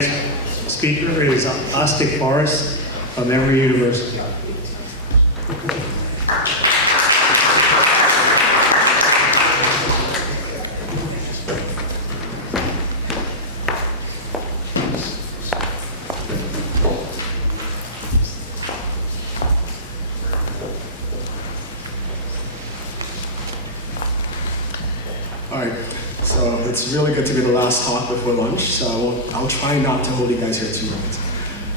Speaker is Osric Forrest from Emory University. All right, so it's really good to be the last talk before lunch, so I'll try not to hold you guys here too long.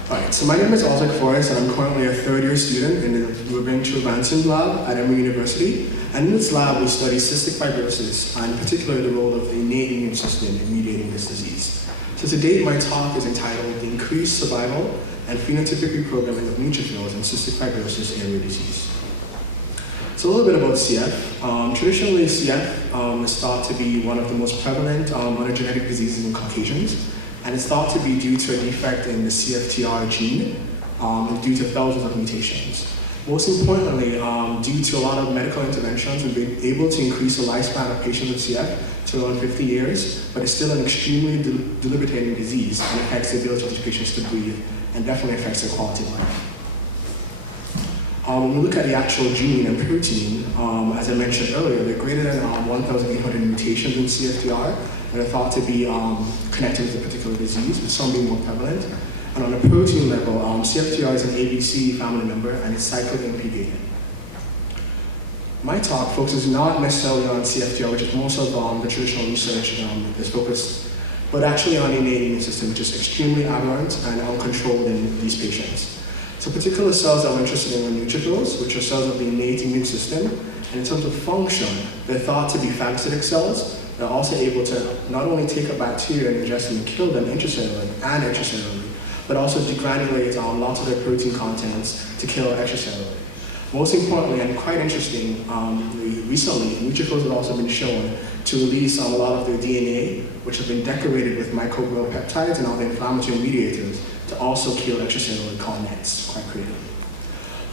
All right, so my name is Osric Forrest, and I'm currently a third-year student in the Revenge Advancing Lab at Emory University. And in this lab, we study cystic fibrosis, and in particular the role of the innate immune system in mediating this disease. So to date, my talk is entitled The Increased Survival and Phenotypic Reprogramming of Neutrophils in Cystic Fibrosis Area Disease. So a little bit about CF. Traditionally, CF is thought to be one of the most prevalent monogenetic diseases in Caucasians, and it's thought to be due to a defect in the CFTR gene and due to thousands of mutations. Most importantly, due to a lot of medical interventions, we've been able to increase the lifespan of patients with CF to around 50 years, but it's still an extremely debilitating disease and affects the ability of these patients to breathe and definitely affects their quality of life. When we look at the actual gene and protein, as I mentioned earlier, there are greater than 1,800 mutations in CFTR that are thought to be connected with a particular disease, with some being more prevalent. And on a protein level, CFTR is an ABC family member and it's cyclic implicated. My talk focuses not necessarily on CFTR, which is most of the traditional research is focused, but actually on the innate immune system, which is extremely aberrant and uncontrolled in these patients. So particular cells that we're interested in are neutrophils, which are cells of the innate immune system. And in terms of function, they're thought to be phagocytic cells. They're also able to not only take up bacteria and ingest them and kill them intracellularly and extracellularly, but also degranulate lots of their protein contents to kill extracellularly. Most importantly, and quite interesting, recently, neutrophils have also been shown to release a lot of their DNA, which have been decorated with microbial peptides and other inflammatory mediators to also kill extracellular nets quite creatively.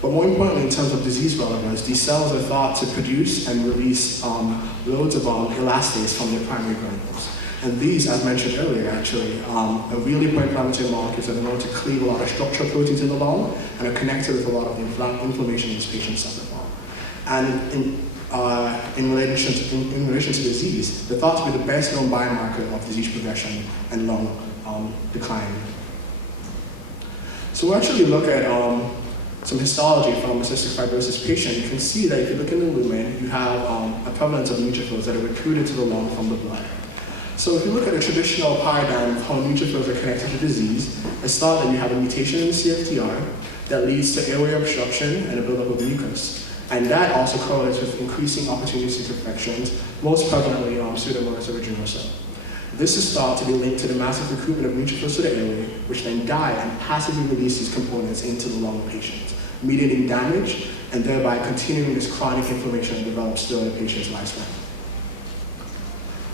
But more importantly, in terms of disease relevance, these cells are thought to produce and release loads of elastase from their primary granules. And these, as mentioned earlier, actually, are really pro-inflammatory molecules that are known to cleave a lot of structural proteins in the lung and are connected with a lot of the inflammation these patients suffer from. And in relation to disease, they're thought to be the best known biomarker of disease progression and lung decline. So we'll actually look at some histology from a cystic fibrosis patient. You can see that if you look in the lumen, you have a prevalence of neutrophils that are recruited to the lung from the blood. So if you look at a traditional paradigm of how neutrophils are connected to disease, it's thought that you have a mutation in the CFTR that leads to airway obstruction and a buildup of mucus. And that also correlates with increasing opportunities for infections, most prevalently Pseudomonas aeruginosa. This is thought to be linked to the massive recruitment of neutrophils to the airway, which then die and passively release these components into the lung of patients, mediating damage and thereby continuing this chronic inflammation that develops throughout the patient's lifespan.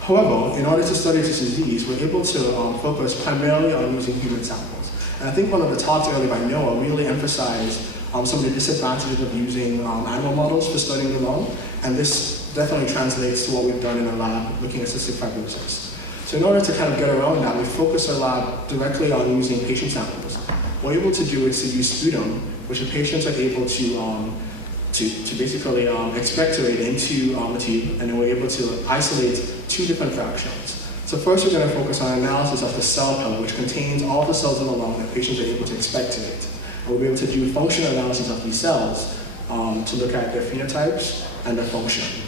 However, in order to study this disease, we're able to focus primarily on using human samples. And I think one of the talks earlier by Noah really emphasized some of the disadvantages of using animal models for studying the lung, and this definitely translates to what we've done in our lab looking at cystic fibrosis. So in order to kind of get around that, we focus our lab directly on using patient samples. What we're able to do is to use sputum, which the patients are able to basically expectorate into a tube, and then we're able to isolate two different fractions. So first we're going to focus on analysis of the cell pellet, which contains all the cells in the lung that patients are able to expectorate. And we'll be able to do functional analysis of these cells to look at their phenotypes and their function.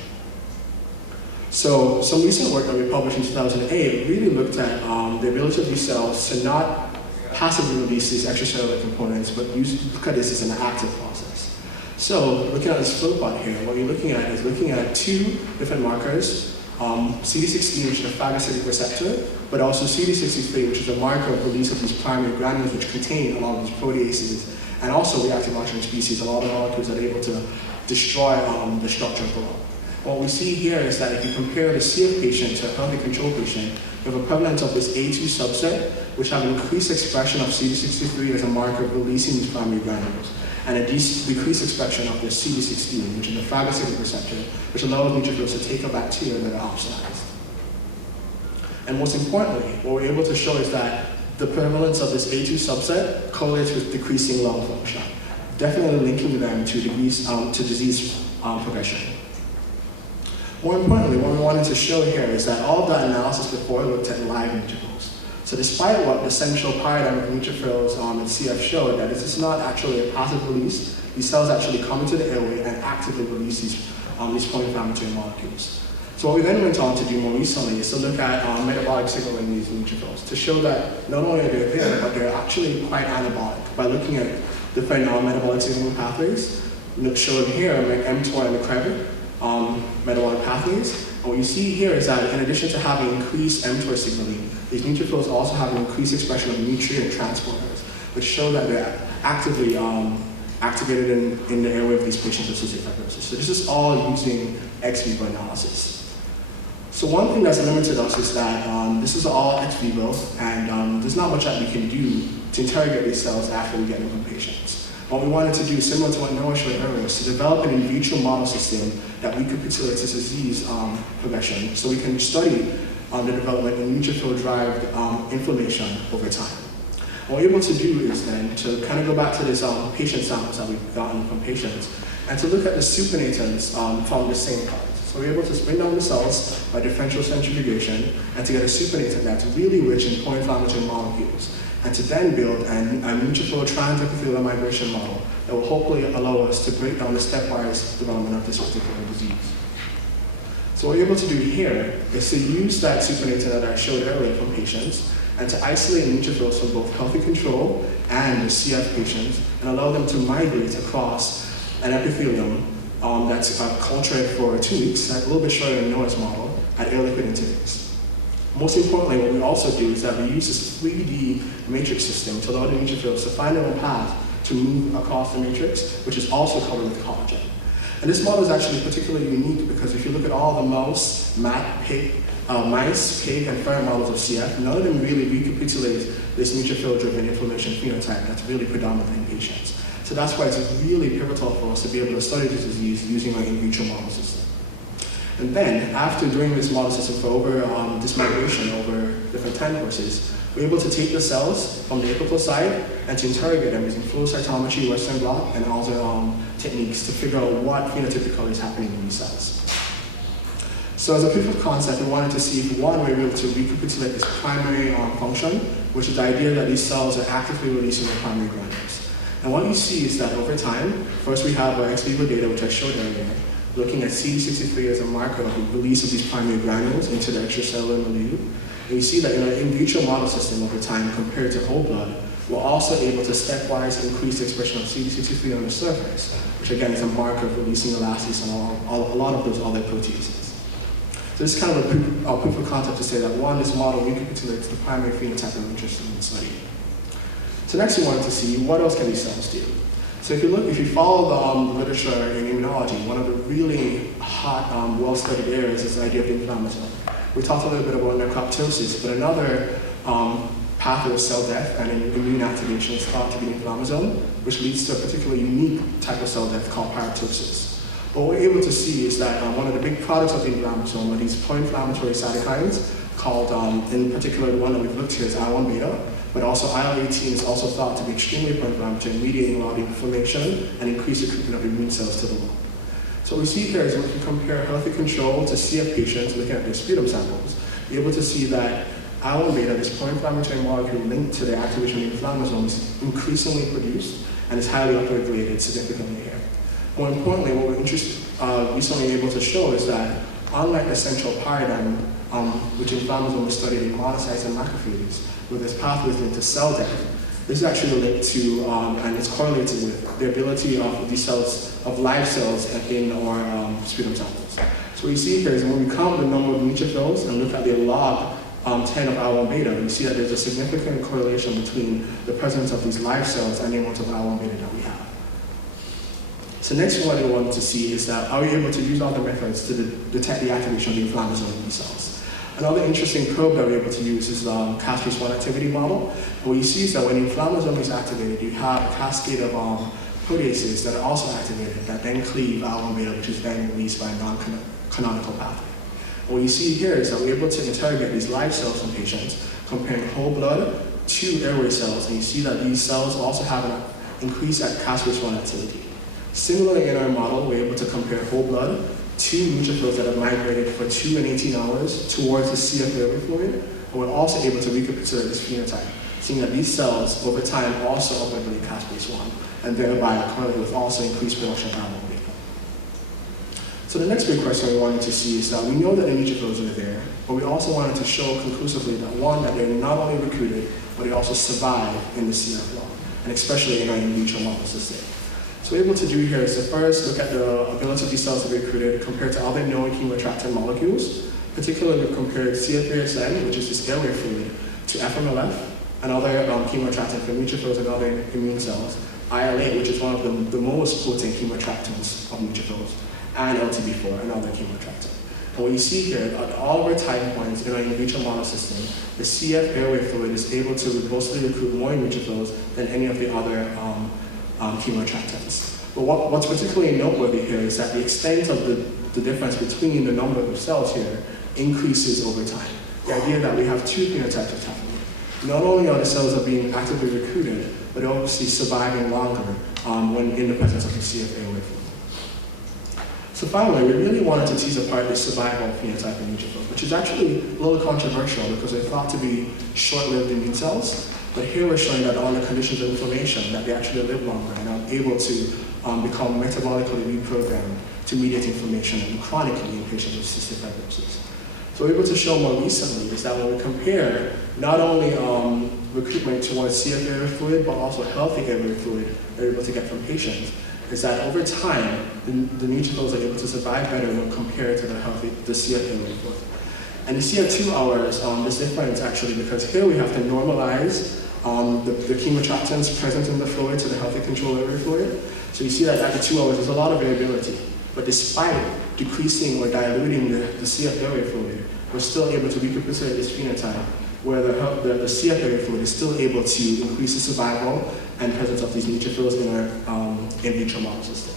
So some recent work that we published in 2008 really looked at the ability of these cells to not passively release these extracellular components, but look at this as an active process. So looking at this flow plot here, what you're looking at is looking at two different markers, CD16, which is a phagocytic receptor, but also CD63, which is a marker of release of these primary granules, which contain a lot of these proteases, and also reactive oxygen species, a lot of molecules that are able to destroy the structure of the lung. What we see here is that if you compare the CF patient to a healthy control patient, you have a prevalence of this A2 subset, which have an increased expression of CD63 as a marker of releasing these primary granules, and a decreased expression of the CD16, which is the phagocytic receptor, which allows neutrophils to take up bacteria that are oxidized. And most importantly, what we're able to show is that the prevalence of this A2 subset correlates with decreasing lung function, definitely linking them to disease progression. More importantly, what we wanted to show here is that all of that analysis before looked at live neutrophils. So despite what the central paradigm of neutrophils in CF showed, that this is not actually a passive release, these cells actually come into the airway and actively release these pro-inflammatory molecules. So what we then went on to do more recently is to look at metabolic signaling in these neutrophils to show that not only are they there, but they're actually quite anabolic by looking at different metabolic signaling pathways, shown here, mTOR and mCREB metabolic pathways. And what you see here is that in addition to having increased mTOR signaling, these neutrophils also have an increased expression of nutrient transporters, which show that they're actively activated in the airway of these patients with cystic fibrosis. So this is all using ex vivo analysis. So one thing that's limited us is that this is all ex vivo, and there's not much that we can do to interrogate these cells after we get them from patients. What we wanted to do, similar to what Noah showed earlier, is to develop an in vitro model system that recapitulates this disease progression, so we can study the development of neutrophil-derived inflammation over time. What we're able to do is then to kind of go back to this patient samples that we've gotten from patients, and to look at the supinators from the same part. So we're able to spin down the cells by differential centrifugation and to get a supinator that's really rich in pro-inflammatory molecules, and to then build a neutrophil transepithelial migration model that will hopefully allow us to break down the stepwise development of this particular disease. So what we're able to do here is to use that supinator that I showed earlier from patients and to isolate neutrophils from both healthy control and the CF patients and allow them to migrate across an epithelium that's cultured for 2 weeks, a little bit shorter than Noah's model, at air liquid intakes. Most importantly, what we also do is that we use this 3D matrix system to allow the neutrophils to find their own path to move across the matrix, which is also covered with collagen. And this model is actually particularly unique because if you look at all the mouse, mice, pig, and ferret models of CF, none of them really recapitulate this neutrophil-driven inflammation phenotype that's really predominant in patients. So that's why it's really pivotal for us to be able to study this disease using our in vitro model system. And then, after doing this model system for over this migration over different time courses, we're able to take the cells from the apical side and to interrogate them using flow cytometry, Western blot, and other techniques to figure out what phenotypically is happening in these cells. So as a proof of concept, we wanted to see if one, we were able to recapitulate this primary function, which is the idea that these cells are actively releasing their primary granules. And what you see is that over time, first we have our ex vivo data, which I showed earlier, looking at CD63 as a marker of the release of these primary granules into the extracellular milieu. And you see that in our in vitro model system over time, compared to whole blood, we're also able to stepwise increase the expression of CD63 on the surface, which again is a marker of releasing elastase and a lot of those other proteases. So this is kind of a proof of concept to say that one, this model recapitulates the primary phenotype that we're interested in studying. So next we wanted to see what else can these cells do. So if you follow the literature in immunology, one of the really hot, well-studied areas is the idea of the inflammasome. We talked a little bit about necroptosis, but another pathway of cell death and immune activation is thought to be the inflammasome, which leads to a particularly unique type of cell death called pyroptosis. What we're able to see is that one of the big products of the inflammasome are these pro-inflammatory cytokines called, in particular, the one that we've looked here is IL-1 beta, but also IL-18 is also thought to be extremely pro-inflammatory, mediating a lot of inflammation and increase recruitment of immune cells to the lung. So what we see here is when we compare healthy control to CF patients, looking at their sputum samples, we're able to see that IL-1 beta, this pro-inflammatory molecule linked to the activation of the inflammasome, is increasingly produced and is highly upregulated significantly here. More importantly, what we're recently able to show is that unlike the central paradigm, which inflammasome was studied in monocytes and macrophages, where this pathway is linked to cell death, this is actually linked to, and it's correlated with the ability of these cells, of live cells in our sputum samples. So what you see here is when we count the number of neutrophils and look at the log 10 of IL-1 beta, we see that there's a significant correlation between the presence of these live cells and the amount of IL-1 beta that we have. So next what we want to see is that are we able to use other methods to detect the activation of the inflammasome in these cells? Another interesting probe that we're able to use is the caspase-1 activity model. And what you see is that when the inflammasome is activated, you have a cascade of proteases that are also activated that then cleave IL-1 beta, which is then released by a non-canonical pathway. And what you see here is that we're able to interrogate these live cells in patients, comparing whole blood two airway cells, and you see that these cells also have an increase at caspase-1 activity. Similarly, in our model, we're able to compare whole blood to neutrophils that have migrated for 2 and 18 hours towards the CF airway fluid, and we're also able to recapitulate this phenotype, seeing that these cells over time also upregulate caspase-1, and thereby correlate with also increased production of amyloid beta. So the next big question we wanted to see is that we know that the neutrophils are there, but we also wanted to show conclusively that one, that they're not only recruited, but they also survive in the CF lung, and especially in our in vitro model system. So what we're able to do here is to first look at the ability of these cells to be recruited compared to other known chemoattractant molecules. Particularly, we've compared CFASN, which is this airway fluid, to FMLF, another chemoattractant for neutrophils and other immune cells, IL-8, which is one of the most potent chemoattractants of neutrophils, and LTB4, another chemoattractant. And what you see here, at all of our time points in our in vitro model system, the CF airway fluid is able to robustly recruit more neutrophils than any of the other chemoattractants. But what's particularly noteworthy here is that the extent of the difference between the number of cells here increases over time. The idea that we have two phenotypes of happening. Not only are the cells are being actively recruited, but they're obviously surviving longer when in the presence of the CF airway fluid. So finally, we really wanted to tease apart the survival phenotype in neutrophils, which is actually a little controversial because they're thought to be short-lived immune cells. But here we're showing that under conditions of inflammation, that they actually live longer and are able to become metabolically reprogrammed to mediate inflammation and chronically in patients with cystic fibrosis. So what we're able to show more recently is that when we compare not only recruitment towards CF airway fluid, but also healthy airway fluid that we're able to get from patients, is that over time, the neutrophils are able to survive better when compared to the CF airway fluid. And you see at 2 hours, this difference actually, because here we have to normalize the chemoattractants present in the fluid to the healthy control airway fluid. So you see that after 2 hours, there's a lot of variability. But despite decreasing or diluting the CF airway fluid, we're still able to recapitulate this phenotype where the CF airway fluid is still able to increase the survival and presence of these neutrophils in our in vitro model system.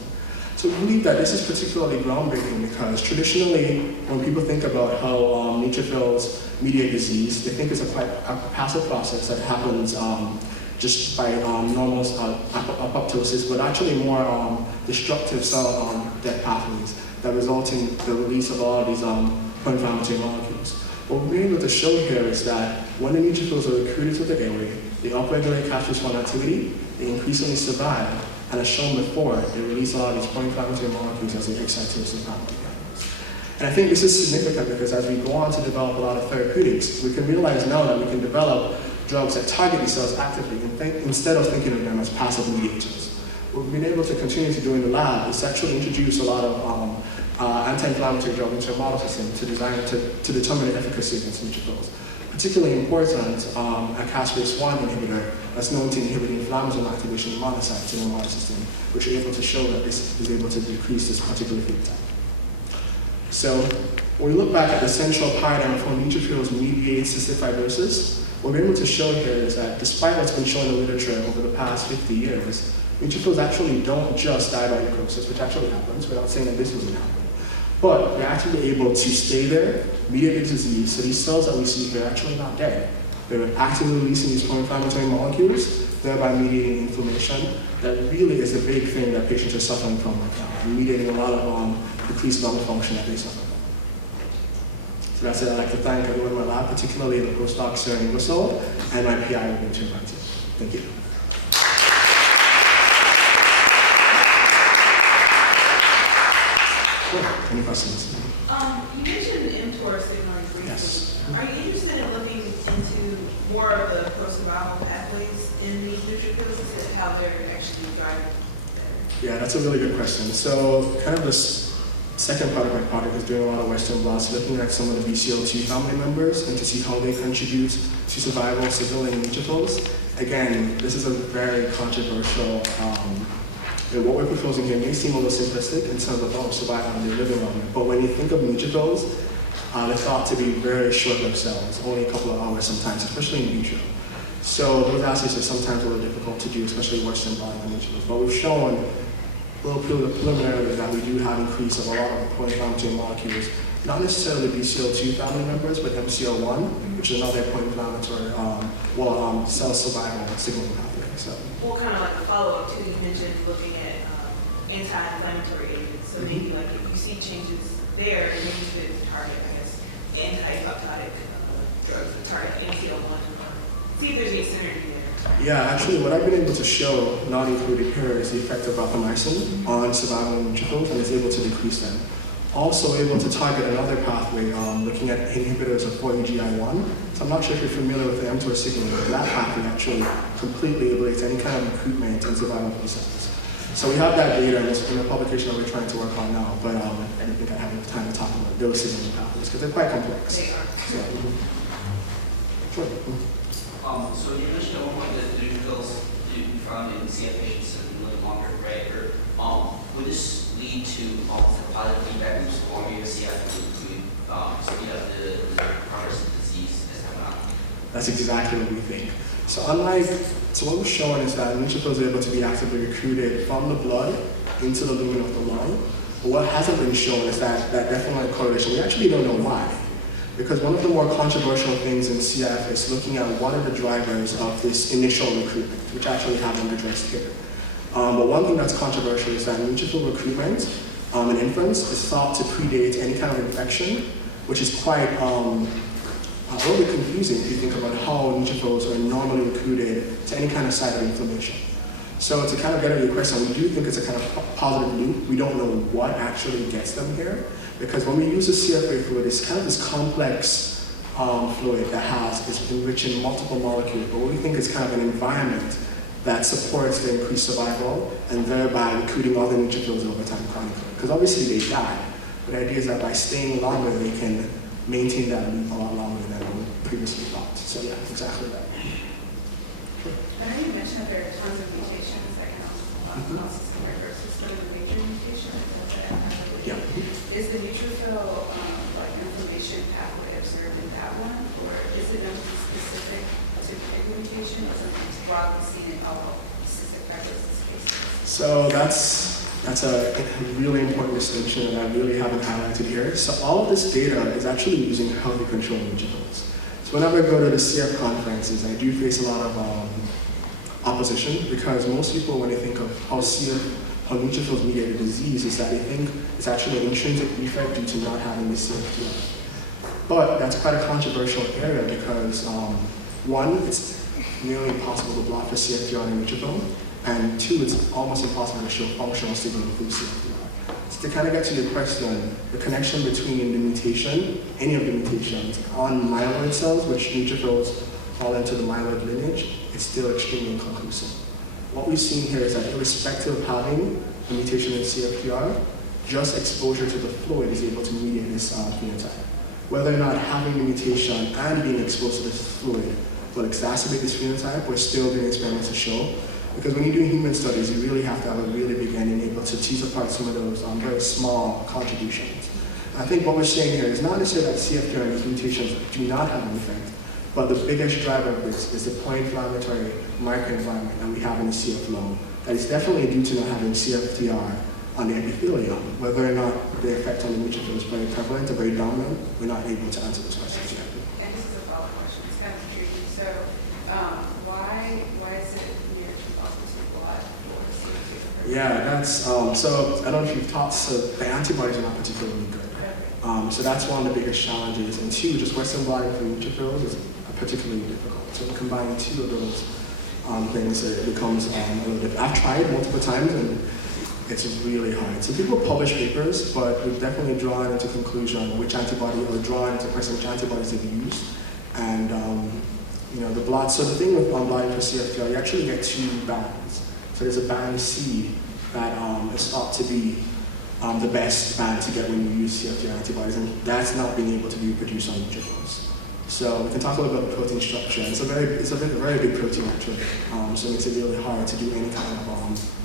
So we believe that this is particularly groundbreaking because traditionally, when people think about how neutrophils mediate disease, they think it's a passive process that happens just by normal apoptosis, but actually more destructive cell death pathways that result in the release of all of these pro-inflammatory molecules. What we're able to show here is that when the neutrophils are recruited to the airway, they upregulate caspase-1 activity, they increasingly survive, and as shown before, they release a lot of these pro-inflammatory molecules as they excite to the pathway. And I think this is significant because as we go on to develop a lot of therapeutics, we can realize now that we can develop drugs that target these cells actively instead of thinking of them as passive mediators. What we've been able to continue to do in the lab is actually introduce a lot of anti-inflammatory drugs into a model system to determine the efficacy against neutrophils. Particularly important, a caspase-1 inhibitor that's known to inhibit inflammasome activation in monocytes in the model system, which are able to show that this is able to decrease this particular phenotype. So when we look back at the central paradigm of how neutrophils mediate cystic fibrosis, what we're able to show here is that despite what's been shown in the literature over the past 50 years, neutrophils actually don't just die by necrosis, which actually happens, without saying that this wasn't happening. But they're actually able to stay there, mediate the disease, so these cells that we see here are actually not dead. They're actively releasing these pro-inflammatory molecules, thereby mediating inflammation. That really is a big thing that patients are suffering from right now, and mediating a lot of decreased lung function that they suffer from. So that's it. I'd like to thank everyone in my lab, particularly the postdoc, Sarah Ingersoll, and my PI, William Martin. Thank you. Sure. Any questions? You mentioned mTOR signaling briefly. Yes. Are you interested in looking into more of the pro-survival pathways in these neutrophils and how they're actually driving better? Yeah, that's a really good question. So kind of this second part of my project is doing a lot of Western blots, looking at some of the BCL2 family members and to see how they contribute to survival of civilian neutrophils. Again, this is a very controversial what we're proposing here may seem a little simplistic in terms of survival and living longer, but when you think of neutrophils, they're thought to be very short-lived cells, only a couple of hours sometimes, especially in vitro. So those assays are sometimes a little difficult to do, especially Western blot on neutrophils. But we've shown a little preliminarily that we do have increase of a lot of pro-inflammatory molecules not necessarily BCL2 family members, but MCL1, which is another pro-inflammatory, cell survival signaling pathway. So, Well, kind of like a follow-up to, you mentioned looking at anti-inflammatory agents. So maybe like if you see changes there, then you could target, I guess, anti-apoptotic drugs to target MCL1. See if there's any synergy there. yeah, actually, what I've been able to show, not included here, is the effect of rapamycin on survival neutrophils, and is able to decrease them. Also able to target another pathway, looking at inhibitors of 4-EGI1. So I'm not sure if you're familiar with the mTOR signaling, but that pathway actually completely ablates any kind of recruitment and survival of these cells. So we have that data in the publication that we're trying to work on now, but I don't think I have enough time to talk about those signaling pathways because they're quite complex. They are. So, sure. So you mentioned at one point that the neutrophils you found in CF patients live longer, right? Or would this lead to positive feedback loops or maybe CF would speed up the progress of the disease as time on? That's exactly what we think. So what we're showing is that neutrophils are able to be actively recruited from the blood into the lumen of the lung. But what hasn't been shown is that definite correlation. We actually don't know why. Because one of the more controversial things in CF is looking at what are the drivers of this initial recruitment, which actually haven't addressed here. But one thing that's controversial is that neutrophil recruitment in infants is thought to predate any kind of infection, which is quite a little bit confusing if you think about how neutrophils are normally recruited to any kind of site of inflammation. So to kind of get at your question, we do think it's a kind of positive loop. We don't know what actually gets them here, because when we use the CFA fluid, it's kind of this complex fluid that is enriched in multiple molecules, but what we think is kind of an environment that supports the increased survival and thereby recruiting all the neutrophils over time chronically. Because obviously they die, but the idea is that by staying longer, they can maintain that loop a lot longer than we previously thought. So yeah, exactly that. I know you mentioned that there are tons of mutations that can cause cystic fibrosis, but the major mutation Yeah. is the neutrophil inflammation pathway observed in that one, or is it known to be specific to pigmentation, or something that's broadly seen in all cystic fibrosis cases? So that's a really important distinction that I really haven't highlighted here. So all of this data is actually using healthy control neutrophils. So whenever I go to the CF conferences, I do face a lot of opposition, because most people, when they think of how neutrophils mediate a disease, is that they think it's actually an intrinsic defect due to not having the CFTR. But that's quite a controversial area because one, it's nearly impossible to block for CFTR in a neutrophil, and two, it's almost impossible to show functional signaling through CFTR. So to kind of get to your question, the connection between the mutation, any of the mutations, on myeloid cells, which neutrophils fall into the myeloid lineage, is still extremely inconclusive. What we've seen here is that irrespective of having a mutation in CFTR, just exposure to the fluid is able to mediate this phenotype. Whether or not having the mutation and being exposed to this fluid will exacerbate this phenotype, we're still doing experiments to show. Because when you do human studies, you really have to have a really big end and able to tease apart some of those very small contributions. I think what we're saying here is not necessarily that CFTR and these mutations do not have an effect, but the biggest driver of this is the pro-inflammatory microenvironment that we have in the CF lung. That is definitely due to not having CFTR on the epithelium. Whether or not the effect on the neutrophil is very prevalent or very dominant, we're not able to answer those questions yet. And this is a follow-up question. It's kind of tricky. So why is it near to positive blood for CF? Yeah, that's, so I don't know if you've taught, so the antibodies are not particularly good. So that's one of the biggest challenges. And two, just Western blotting for neutrophils is particularly difficult. So combining two of those things, it becomes a little difficult. I've tried multiple times and it's really hard. So people publish papers, but we've definitely drawn into conclusion which antibody, or drawn into question which antibodies they've used. And the blot, so the thing with blotting for CFTR, you actually get two bands. So there's a band C that is thought to be the best band to get when you use CFTR antibodies, and that's not being able to be reproduced on neutrophils. So we can talk a little bit about the protein structure. It's a very big protein actually, so it makes it really hard to do any kind of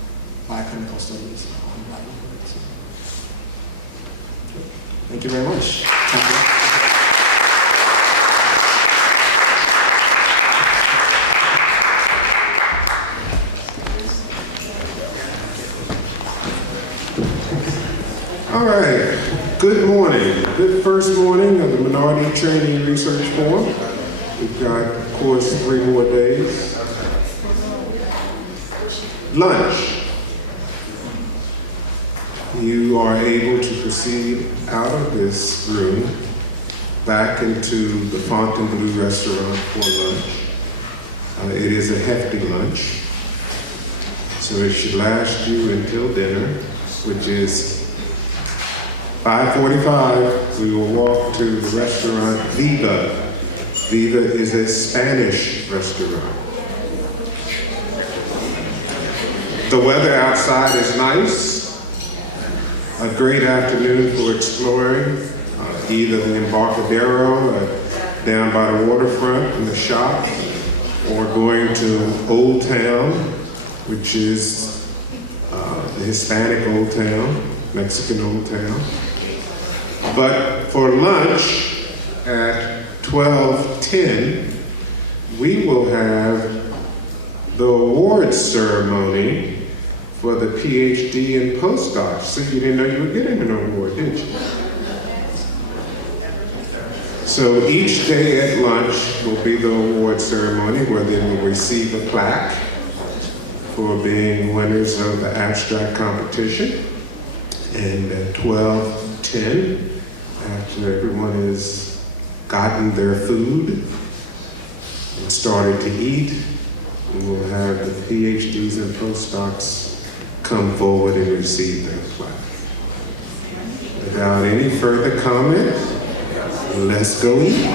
biochemical studies on that. Thank you very much. Thank you. All right. Good morning. Good first morning of the Minority Training Research Forum. We've got, of course, 3 more days. Lunch. You are able to proceed out of this room back into the Fontainebleau restaurant for lunch. It is a hefty lunch, so it should last you until dinner, which is 5:45. We will walk to the restaurant Viva. Viva is a Spanish restaurant. The weather outside is nice. A great afternoon for exploring either the Embarcadero down by the waterfront in the shop, or going to Old Town, which is the Hispanic Old Town, Mexican Old Town. But for lunch at 12:10, we will have the awards ceremony for the PhD and postdocs. So you didn't know you were getting an award, did you? So each day at lunch will be the award ceremony where they will receive a plaque for being winners of the abstract competition. And at 12:10, after everyone has gotten their food and started to eat, we will have the PhDs and postdocs come forward and receive their plaque. Without any further comment, let's go eat.